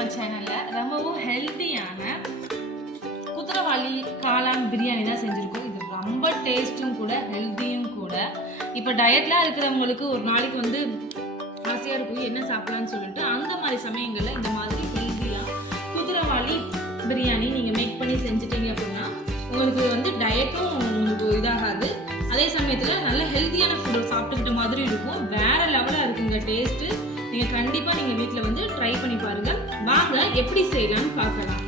நம்ம சேனல்ல ரொம்பவும் ஹெல்த்தியான குதிரைவாளி காளான் பிரியாணி தான் செஞ்சுருக்கோம். இது ரொம்ப டேஸ்ட்டும் கூட ஹெல்த்தியும் கூட. இப்போ டயட்லாம் இருக்கிறவங்களுக்கு ஒரு நாளைக்கு வந்து ஆசையாக இருக்கும் என்ன சாப்பிடலாம்னு சொல்லிட்டு அந்த மாதிரி சமயங்களில் இந்த மாதிரி ஹெல்த்தியாக குதிரைவாளி பிரியாணி நீங்கள் மேக் பண்ணி செஞ்சுட்டீங்க அப்படின்னா உங்களுக்கு வந்து டயட்டும் உங்களுக்கு இதாகாது. அதே சமயத்தில் நல்ல ஹெல்த்தியான ஃபுட் சாப்பிட்டுக்கிட்ட மாதிரி இருக்கும். வேற லெவலாக இருக்குங்க டேஸ்ட்டு நீங்கள் கண்டிப்பாக நீங்கள் வீட்டில் வந்து ட்ரை பண்ணி பாருங்க. வாங்க எப்படி செய்யலாம்னு பார்க்கலாம்.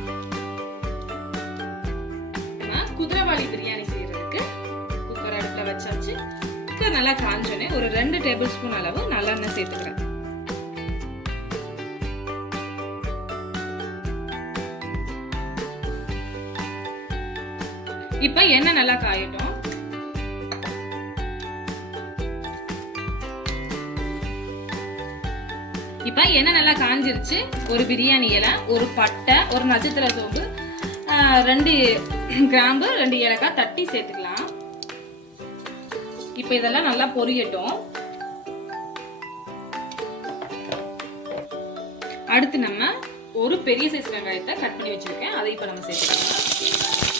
குதிரைவாளி பிரியாணி செய்யறதுக்கு குக்கர் அடுப்பில் வச்சாச்சு. குக்கர் நல்லா காஞ்சோனே ஒரு ரெண்டு டேபிள் ஸ்பூன் அளவு நல்லெண்ணெய் சேர்த்துக்கிறேன். இப்போ எண்ணெய் நல்லா காயட்டும். இப்போ எண்ணெய் நல்லா காஞ்சிருச்சு. ஒரு பிரியாணி இலை ஒரு பட்டை ஒரு நட்சத்திர சோம்பு ரெண்டு கிராம்பு ரெண்டு ஏலக்காய் தட்டி சேர்த்துக்கலாம். இப்போ இதெல்லாம் நல்லா பொரியட்டும். அடுத்து நம்ம ஒரு பெரிய சைஸ் வெங்காயத்தை கட் பண்ணி வச்சிருக்கேன். அதை இப்போ நம்ம சேர்த்துக்கலாம்.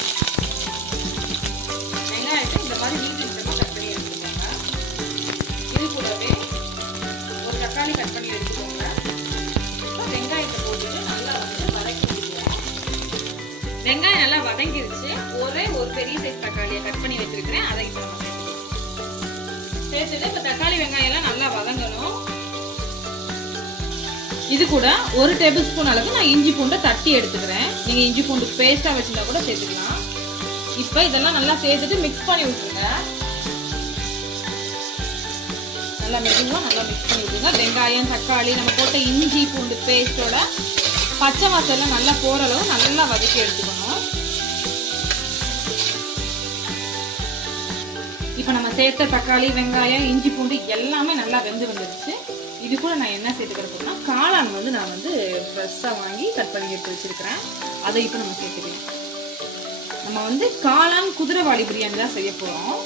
பெரிய சைஸ் தக்காளியை கட் பண்ணி வச்சிருக்கிறேன். அதை இப்போ நம்ம சேர்த்துட்டு இப்போ தக்காளி வெங்காயம் எல்லாம் நல்லா வதங்கணும். இது கூட ஒரு டேபிள் ஸ்பூன் அளவு நான் இஞ்சி பூண்டை தட்டி எடுத்துக்கிறேன். நீங்கள் இஞ்சி பூண்டு பேஸ்ட்டாக வச்சிருந்தா கூட சேர்த்துக்கலாம். இப்போ இதெல்லாம் நல்லா சேர்த்துட்டு மிக்ஸ் பண்ணி விட்டுருங்க. நல்லா மெதுவாக நல்லா மிக்ஸ் பண்ணி விட்டுருங்க. வெங்காயம் தக்காளி நம்ம போட்ட இஞ்சி பூண்டு பேஸ்டோட பச்சை வாசல்லாம் நல்லா போகிற அளவு நல்லா வதக்கி எடுத்துக்கணும். இப்போ நம்ம சேர்த்த தக்காளி வெங்காயம் இஞ்சி பூண்டு எல்லாமே நல்லா வெந்து வந்துருச்சு. இது கூட நான் என்ன சேர்த்துக்கிறேன்னா காளான் வந்து நான் வந்து ஃப்ரெஷ்ஷாக வாங்கி கட் பண்ணி எடுத்து வச்சுருக்கிறேன். அதை இப்போ நம்ம சேர்த்துக்கலாம். நம்ம வந்து காளான் குதிரைவாளி பிரியாணி தான் செய்ய போகிறோம்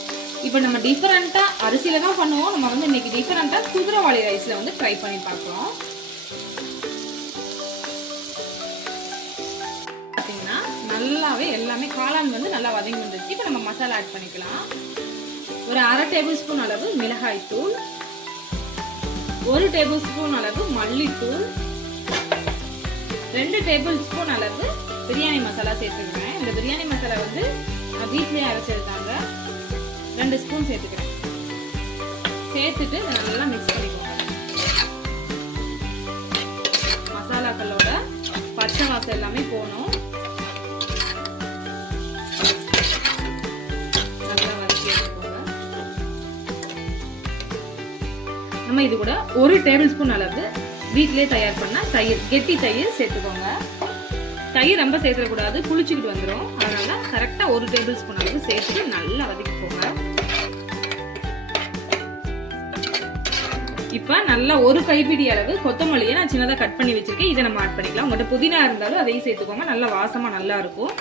இப்போ நம்ம டிஃப்ரெண்ட்டாக அரிசியில் தான் பண்ணுவோம். நம்ம வந்து இன்னைக்கு டிஃப்ரெண்ட்டாக குதிரைவாளி ரைஸில் வந்து ட்ரை பண்ணி பார்க்குறோம் பார்த்தீங்கன்னா நல்லாவே எல்லாமே காளான் வந்து நல்லா வதங்கி வந்துருச்சு. இப்போ நம்ம மசாலா ஆட் பண்ணிக்கலாம். ஒரு அரை டேபிள் ஸ்பூன் அளவு மிளகாய் தூள். ஒரு டேபிள் ஸ்பூன் அளவு மல்லித்தூள். ரெண்டு டேபிள் ஸ்பூன் அளவு பிரியாணி மசாலா சேர்த்துக்கிறேன். இந்த பிரியாணி மசாலா வந்து நான் வீட்லேயே அரைச்சிருக்காங்க ரெண்டு ஸ்பூன் சேர்த்துக்கிறேன். சேர்த்துட்டு நல்லா மிக்ஸ் பண்ணிக்கோங்க. மசாலாக்களோட பச்சை வாசம் எல்லாமே போகணும். இது கூட ஒரு டேபிள் ஸ்பூன் அளவு வீட்டிலே தயார் பண்ணால் தயிர் கெட்டி தயிர் சேர்த்துக்கோங்க. தயிர் ரொம்ப சேர்த்துடக்கூடாது குளிச்சுக்கிட்டு வந்துடும் அதனால கரெக்டாக ஒரு டேபிள் ஸ்பூன் அளவு சேர்த்துட்டு நல்லா வதக்கிக்கோங்க. இப்போ நல்லா ஒரு கைப்பிடி அளவு கொத்தமல்லியை நான் சின்னதாக கட் பண்ணி வச்சிருக்கேன். இதை நம்ம ஆட் பண்ணிக்கலாம். உங்கள்கிட்ட புதினா இருந்தாலும் அதையும் சேர்த்துக்கோங்க. நல்லா வாசமாக நல்லா இருக்கும்.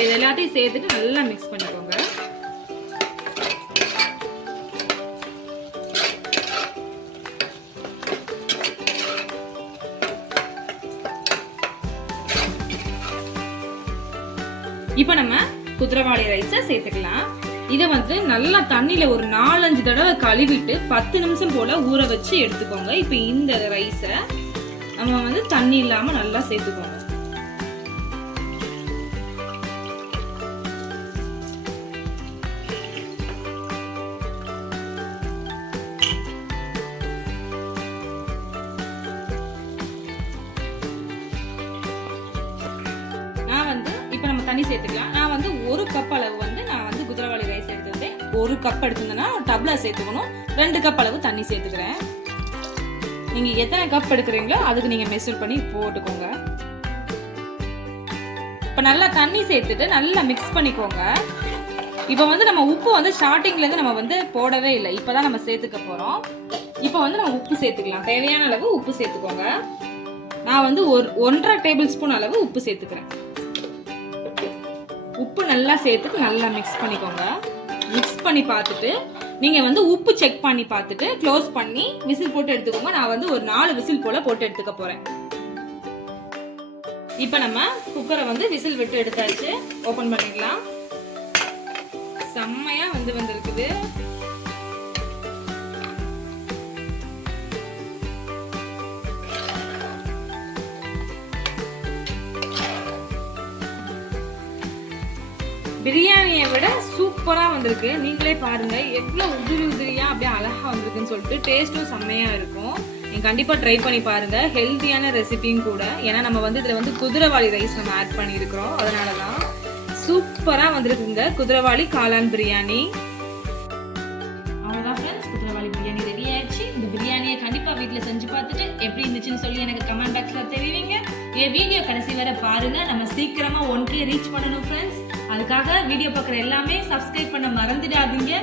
இது எல்லாத்தையும் சேர்த்துட்டு நல்லா மிக்ஸ் பண்ணிக்கோங்க. இப்போ நம்ம குதிரவாளி ரைஸை சேர்த்துக்கலாம். இதை வந்து நல்லா தண்ணியில் ஒரு நாலஞ்சு தடவை கழுவிட்டு பத்து நிமிஷம் போல் ஊற வச்சு எடுத்துக்கோங்க. இப்போ இந்த ரைஸை நம்ம வந்து தண்ணி இல்லாமல் நல்லா சேர்த்துக்கோங்க. தண்ணி சேர்த்துக்கலாம். நான் வந்து ஒரு கப் அளவு வந்து நான் வந்து குதிரவாளி ரைஸ் எடுத்துருந்தேன் ஒரு கப் எடுத்திருந்தேன்னா டப்ளர் சேர்த்துக்கணும். ரெண்டு கப் அளவு தண்ணி சேர்த்துக்கிறேன். நீங்கள் எத்தனை கப் எடுக்கிறீங்களோ அதுக்கு நீங்கள் மெஷர் பண்ணி போட்டுக்கோங்க. இப்போ நல்லா தண்ணி சேர்த்துட்டு நல்லா மிக்ஸ் பண்ணிக்கோங்க. இப்போ வந்து நம்ம உப்பு வந்து ஸ்டார்டிங்லேருந்து நம்ம வந்து போடவே இல்லை. இப்போ தான் நம்ம சேர்த்துக்க போகிறோம் இப்போ வந்து நம்ம உப்பு சேர்த்துக்கலாம். தேவையான அளவு உப்பு சேர்த்துக்கோங்க. நான் வந்து ஒரு ஒன்றரை டேபிள் ஸ்பூன் அளவு உப்பு சேர்த்துக்கிறேன். உப்பு நல்லா சேர்த்துட்டு நல்லா மிக்ஸ் பண்ணிக்கோங்க. மிக்ஸ் பண்ணி பார்த்துட்டு நீங்கள் வந்து உப்பு செக் பண்ணி பார்த்துட்டு க்ளோஸ் பண்ணி விசில் போட்டு எடுத்துக்கோங்க. நான் வந்து ஒரு நாலு விசில் போல் போட்டு எடுத்துக்க போகிறேன் இப்போ நம்ம குக்கரை வந்து விசில் விட்டு எடுத்தாச்சு. ஓப்பன் பண்ணிக்கலாம் செம்மையாக வந்து வந்திருக்குது. பிரியாணியை விட சூப்பராக வந்திருக்கு. நீங்களே பாருங்கள் எவ்வளோ உதிரி உதிரியாக அப்படியே அழகாக வந்திருக்குன்னு சொல்லிட்டு டேஸ்ட்டும் செம்மையாக இருக்கும். நீங்கள் கண்டிப்பாக ட்ரை பண்ணி பாருங்கள் ஹெல்த்தியான ரெசிபியும் கூட. ஏன்னா நம்ம வந்து இதில் வந்து குதிரைவாளி ரைஸ் நம்ம ஆட் பண்ணியிருக்கிறோம். அதனாலதான் சூப்பராக வந்திருக்குங்க. குதிரைவாளி காளான் பிரியாணி. அவ்வளோதான் ஃப்ரெண்ட்ஸ் குதிரைவாளி பிரியாணி ரெடி ஆயிடுச்சு. இந்த பிரியாணியை கண்டிப்பாக வீட்டில் செஞ்சு பார்த்துட்டு எப்படி இருந்துச்சுன்னு சொல்லி எனக்கு கமெண்ட் பாக்ஸில் தெரிவிங்க. என் வீடியோ கடைசி வரை பாருங்கள் நம்ம சீக்கிரமாக ஒன் கே ரீச் பண்ணணும் ஃப்ரெண்ட்ஸ் அதுக்காக வீடியோ பார்க்குற எல்லாமே சப்ஸ்கிரைப் பண்ண மறந்துடாதீங்க.